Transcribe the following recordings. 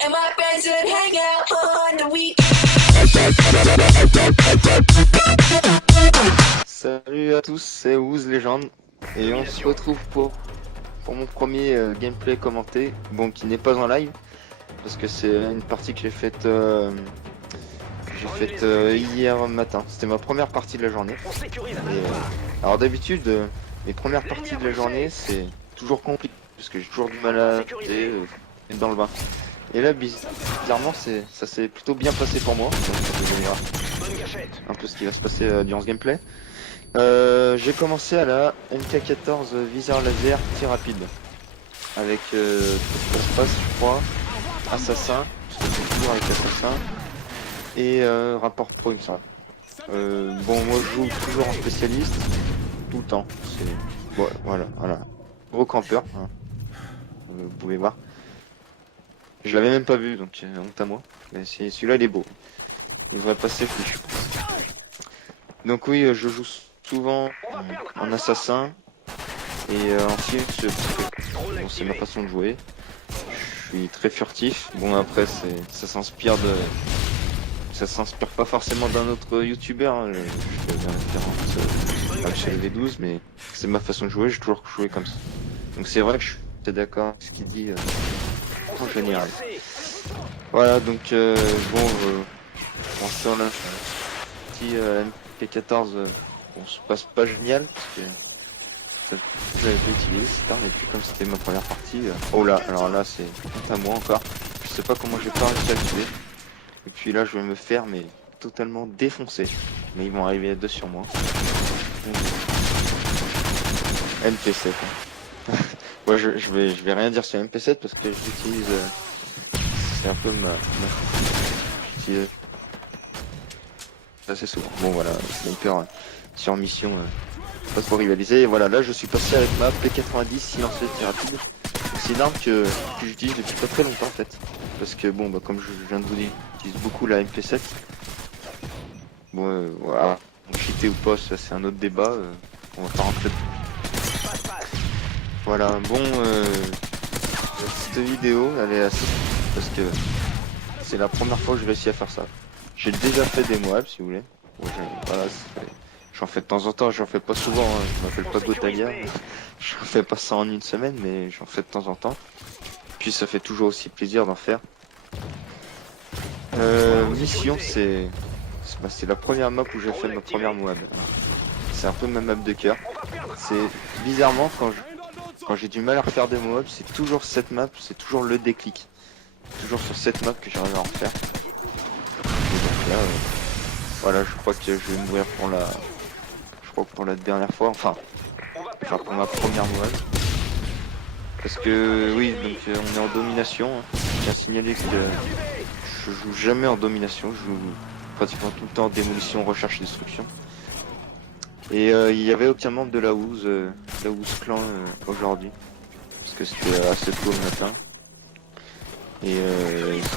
and my friends would hang out on the weekend. Salut à tous, c'est Ouz Legend et on se retrouve pour mon premier gameplay commenté, bon qui n'est pas en live parce que c'est une partie que j'ai faite hier matin. C'était ma première partie de la journée. Alors d'habitude mes premières parties de la journée c'est toujours compliqué parce que j'ai toujours du mal à être dans le bain. Et là bizarrement ça s'est plutôt bien passé pour moi. Donc vous allez voir un peu ce qui va se passer durant ce gameplay. J'ai commencé à la MK14 viseur laser tir rapide avec passe je crois, assassin, parce que c'est toujours avec assassin et rapport pro il me semble. Bon moi je joue toujours en spécialiste tout le temps, c'est bon, voilà gros campeur hein. Vous pouvez voir, je l'avais même pas vu donc honte à moi, mais celui-là il est beau, il devrait passer plus. Donc oui je joue souvent en assassin et en Sims bon, c'est ma façon de jouer. Je suis très furtif. Bon après ça s'inspire pas forcément d'un autre youtubeur. Hein. Je fais référence à V12 mais c'est ma façon de jouer. J'ai toujours joué comme ça. Donc c'est vrai que je suis d'accord avec ce qu'il dit en général. Voilà donc bon sur la petit MK14 on se passe pas génial parce que je l'avais pas utilisé cette arme et puis comme c'était ma première partie oh là alors là c'est honte à moi encore, je sais pas comment j'ai pas réussi à le tuer et puis là je vais me faire mais totalement défoncer, mais ils vont arriver à deux sur moi. MP7 hein. Moi je vais rien dire sur MP7 parce que j'utilise c'est un peu j'utilise assez souvent. Bon voilà sniper sur mission pas trop rivaliser et voilà là je suis passé avec ma P90 silencieux tir rapide. C'est une arme que j'utilise depuis pas très longtemps en fait parce que bon bah comme je viens de vous dire j'utilise beaucoup la MP7. Bon voilà, donc cheater ou pas ça c'est un autre débat, on va pas rentrer dedans. Voilà bon cette vidéo elle est assez parce que c'est la première fois que je réussis à faire ça. J'ai déjà fait des Moab si vous voulez. Bon, voilà, j'en fais de temps en temps, j'en fais pas souvent, hein. Je m'appelle pas Gotalia, j'en fais pas ça en une semaine, mais j'en fais de temps en temps. Puis ça fait toujours aussi plaisir d'en faire. Mission, c'est la première map où j'ai fait ma première Moab. C'est un peu ma map de cœur. C'est bizarrement quand j'ai du mal à refaire des Moab, c'est toujours cette map, c'est toujours le déclic. Toujours sur cette map que j'arrive à en refaire. Et donc là, voilà, je crois que je vais mourir pour la dernière fois, enfin pour ma première Moab. Parce que oui, donc on est en domination. Hein. Je tiens à signaler que je joue jamais en domination, je joue pratiquement tout le temps en démolition, recherche et destruction. Et il y avait aucun membre de la Ouz clan aujourd'hui. Parce que c'était assez tôt le matin. Et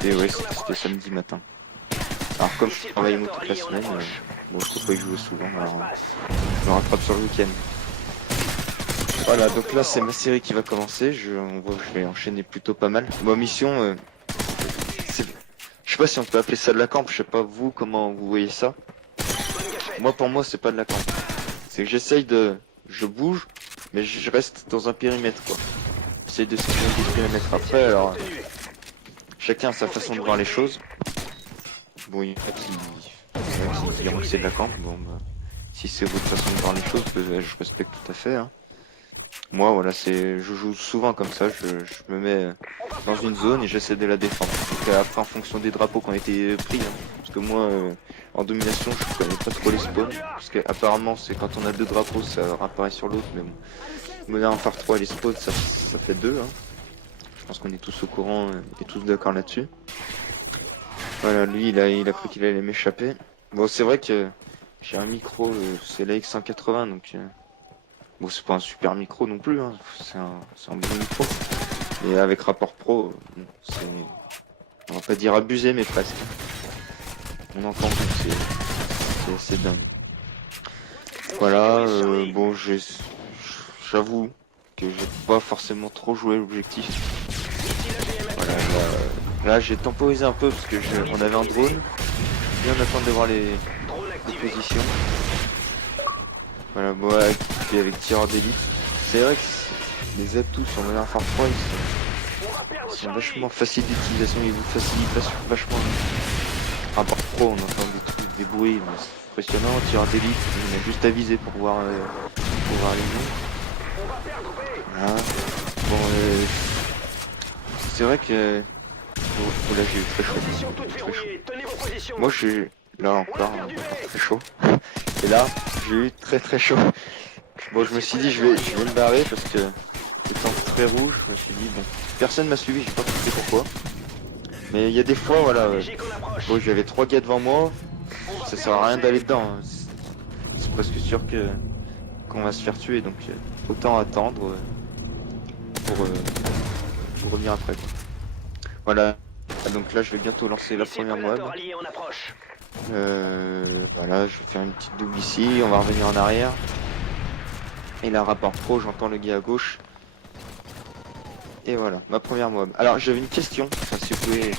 c'était samedi matin. Alors comme je travaille toute la semaine, bon je peux pas y jouer souvent, alors je me rattrape sur le week-end. Voilà, donc là c'est ma série qui va commencer, on voit que je vais enchaîner plutôt pas mal. Ma mission, je sais pas si on peut appeler ça de la camp, je sais pas vous comment vous voyez ça. Moi pour moi c'est pas de la camp. C'est que je bouge, mais je reste dans un périmètre quoi. J'essaye de sécuriser le périmètre après, alors chacun a sa façon de voir les choses. Bon, il y en a qui diront que c'est de la camp. Bon, bah, si c'est votre façon de voir les choses, je respecte tout à fait. Hein. Moi, voilà, je joue souvent comme ça. Je me mets dans une zone et j'essaie de la défendre. Donc après, en fonction des drapeaux qui ont été pris, hein, parce que moi, en domination, je connais pas trop les spawns, parce qu'apparemment, c'est quand on a deux drapeaux, ça apparaît sur l'autre. Mais bon, Modern Warfare 3 les spawns, ça fait deux. Hein. Je pense qu'on est tous au courant et tous d'accord là-dessus. Voilà, lui il a cru qu'il allait m'échapper. Bon, c'est vrai que j'ai un micro, c'est la X180, donc bon, c'est pas un super micro non plus, hein. C'est un bon micro. Et avec rapport pro, on va pas dire abusé, mais presque. On entend que c'est dingue. Voilà, bon, j'avoue que j'ai pas forcément trop joué l'objectif. Voilà, Là j'ai temporisé un peu parce que on avait un drone. Bien attendre de voir les positions. Voilà, moi puis avec tireur d'élite. C'est vrai que les atouts sur Modern Warfare 3 ils sont vachement faciles d'utilisation, ils vous facilitent vachement. Enfin par pro on entend des trucs, des bruits, mais c'est impressionnant, tireur d'élite, on a juste à viser pour voir les noms. Voilà. Bon c'est vrai que oh, là j'ai eu très chaud. Moi j'ai là encore très chaud. Et là j'ai eu très chaud. Bon je me suis dit je vais me barrer parce que étant très rouge, je me suis dit bon personne m'a suivi, j'ai pas compris pourquoi. Mais il y a des fois voilà bon j'avais 3 gars devant moi, ça sert à rien d'aller dedans. Hein. C'est presque sûr qu'on va se faire tuer donc autant attendre pour revenir après. Voilà. Donc là je vais bientôt lancer la première mob. Voilà, je vais faire une petite double ici, on va revenir en arrière. Et là rapport pro, j'entends le gars à gauche. Et voilà, ma première mob. Alors j'avais une question, enfin, si vous pouvez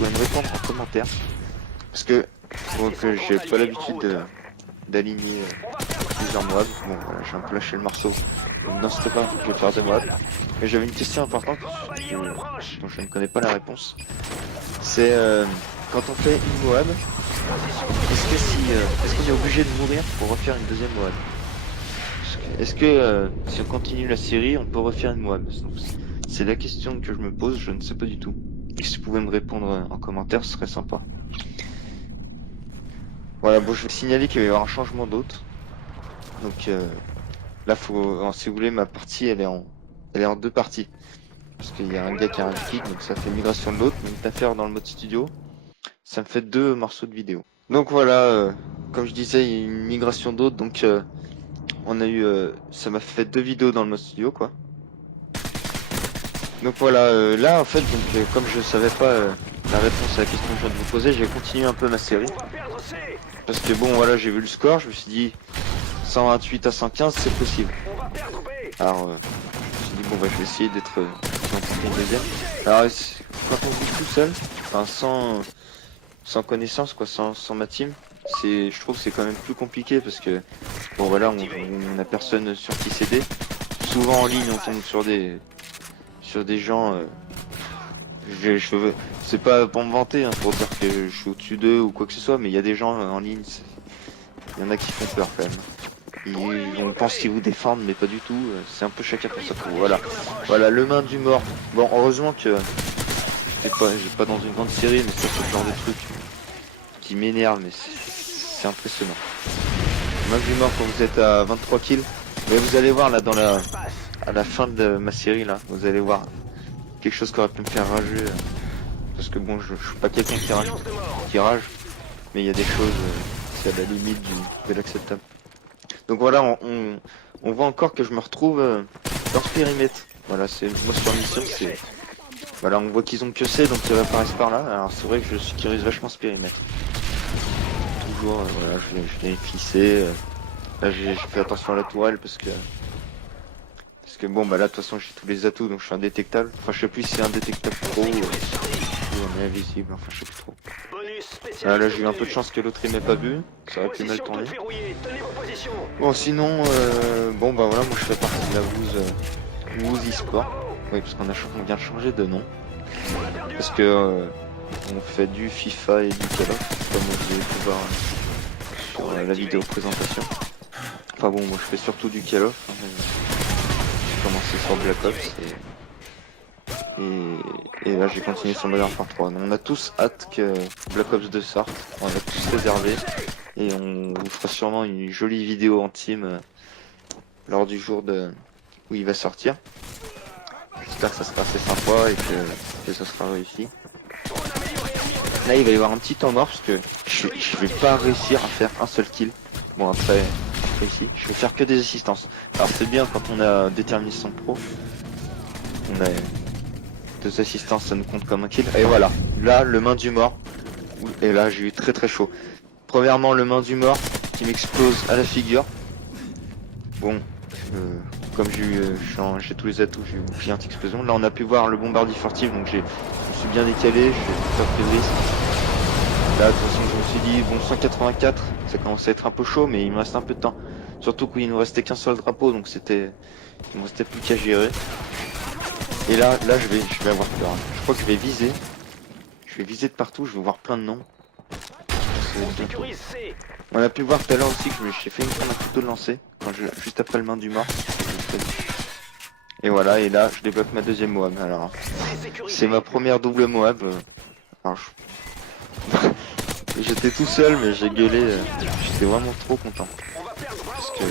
me répondre en commentaire. Parce que bon, j'ai pas l'habitude d'aligner plusieurs mobs. Bon voilà, j'ai un peu lâché le morceau. Donc non c'était pas je vais faire des mobs. Mais j'avais une question importante dont je ne connais pas la réponse. C'est quand on fait une mob, est-ce qu'on est obligé de mourir pour refaire une deuxième mob? Est-ce que si on continue la série, on peut refaire une mob? C'est la question que je me pose, je ne sais pas du tout. Et si vous pouvez me répondre en commentaire, ce serait sympa. Voilà, bon je vais signaler qu'il va y avoir un changement d'hôte. Donc là si vous voulez ma partie elle est en deux parties. Parce qu'il y a un gars qui a un kick, donc ça fait migration de l'autre, mais une affaire dans le mode studio, ça me fait 2 morceaux de vidéo. Donc voilà, comme je disais, il y a une migration d'hôte, donc on a eu, ça m'a fait 2 vidéos dans le mode studio quoi. Donc voilà, là en fait, donc, comme je savais pas la réponse à la question que je viens de vous poser, j'ai continué un peu ma série. Parce que bon voilà, j'ai vu le score, je me suis dit 128 à 115 c'est possible. Alors je me suis dit bon bah je vais essayer d'être deuxième. Alors quand on joue tout seul, enfin sans connaissance quoi, sans ma team, je trouve que c'est quand même plus compliqué parce que bon voilà on a personne sur qui s'aider. Souvent en ligne on tombe sur des gens c'est pas pour me vanter hein, pour dire que je suis au-dessus d'eux ou quoi que ce soit, mais il y a des gens en ligne, il y en a qui font peur quand même. On pense qu'ils vous défendent mais pas du tout, c'est un peu chacun pour sa peau. Voilà le main du mort. Bon heureusement que j'ai pas dans une grande série, mais c'est ce genre de truc qui m'énerve, mais c'est impressionnant. Le main du mort quand vous êtes à 23 kills, mais vous allez voir là à la fin de ma série là, vous allez voir quelque chose qui aurait pu me faire rager. Parce que bon je suis pas quelqu'un qui rage, mais il y a des choses c'est à la limite de l'acceptable. Donc voilà, on voit encore que je me retrouve dans ce périmètre. Voilà, c'est moi sur mission, c'est voilà, on voit qu'ils ont piossé, donc ça va apparaître par là. Alors c'est vrai que je sécurise vachement ce périmètre. Toujours, voilà, je l'ai fixé. Là j'ai fait attention à la tourelle parce que bon bah là de toute façon j'ai tous les atouts, donc je suis indétectable. Enfin je sais plus si c'est indétectable pro ou on est invisible, enfin je sais plus trop. Là j'ai eu un peu de chance que l'autre il m'ait pas vu, ça aurait pu mal tourner. Bon sinon bon bah voilà, moi je fais partie de la Wooz eSport. Oui parce qu'on vient de changer de nom. Parce que on fait du FIFA et du Call of, comme vous avez pu voir sur la vidéo présentation. Enfin bon moi je fais surtout du Call of. J'ai commencé sur Black Ops et là j'ai continué sur Modern Warfare 3. Donc, on a tous hâte que Black Ops 2 sorte, on a tous réservé et on vous fera sûrement une jolie vidéo en team lors du jour où il va sortir. J'espère que ça sera assez sympa et que ça sera réussi. Là il va y avoir un petit temps mort parce que je vais pas réussir à faire un seul kill. Bon après ici, je vais faire que des assistances. Alors c'est bien quand on a détermination pro. On a 2 assistances, ça nous compte comme un kill. Et voilà, là le main du mort. Et là j'ai eu très chaud. Premièrement le main du mort qui m'explose à la figure. Bon, comme j'ai tous les atouts, j'ai eu bouclier anti-explosion. Là on a pu voir le bombardier furtif, donc je me suis bien décalé, j'ai pas pris de risque. Là de toute façon je me suis dit bon 184, ça commence à être un peu chaud mais il me reste un peu de temps. Surtout qu'il ne restait qu'un seul drapeau, donc il me restait plus qu'à gérer. Et là je vais avoir peur. Je crois que je vais viser. Je vais viser de partout, je vais voir plein de noms. On a pu voir tout à l'heure aussi que j'ai fait une prendre un couteau de lancer juste après le main du mort. Et voilà, et là je débloque ma deuxième Moab. Alors c'est ma première double Moab. Alors, j'étais tout seul mais j'ai gueulé. J'étais vraiment trop content. Parce que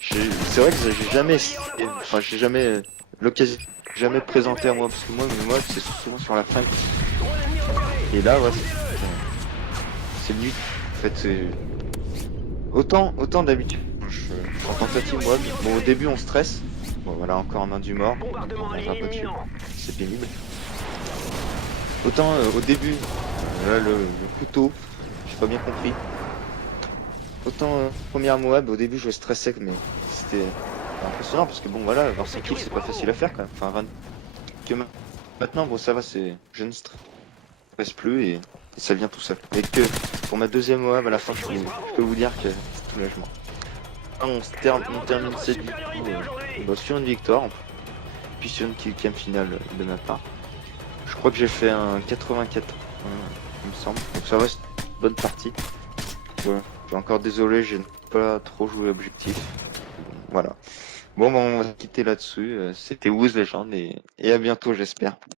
c'est vrai que j'ai jamais l'occasion jamais présenté à moi parce que moi mes Moab c'est souvent sur la fin. Et là ouais, c'est lui. En fait c'est autant d'habitude. En tentative Moab. Bon au début on stresse. Bon voilà encore un main du mort. C'est pénible. Autant au début, là le couteau, j'ai pas bien compris. Autant première Moab, au début je stressais mais c'était impressionnant parce que bon voilà, 25 kills c'est pas facile à faire quand même. Enfin 20... que maintenant bon ça va, je ne stresse plus et ça vient tout seul. Et que pour ma deuxième Moab à la fin je peux vous dire que c'est tout lâchement. On termine cette vidéo sur une victoire, puis sur une kill-cam finale de ma part. Je crois que j'ai fait un 84, il me semble. Donc ça reste une bonne partie. Voilà. Je suis encore désolé, j'ai pas trop joué objectif. Voilà. Bon, on va quitter là-dessus. C'était Wooz Legend et à bientôt, j'espère.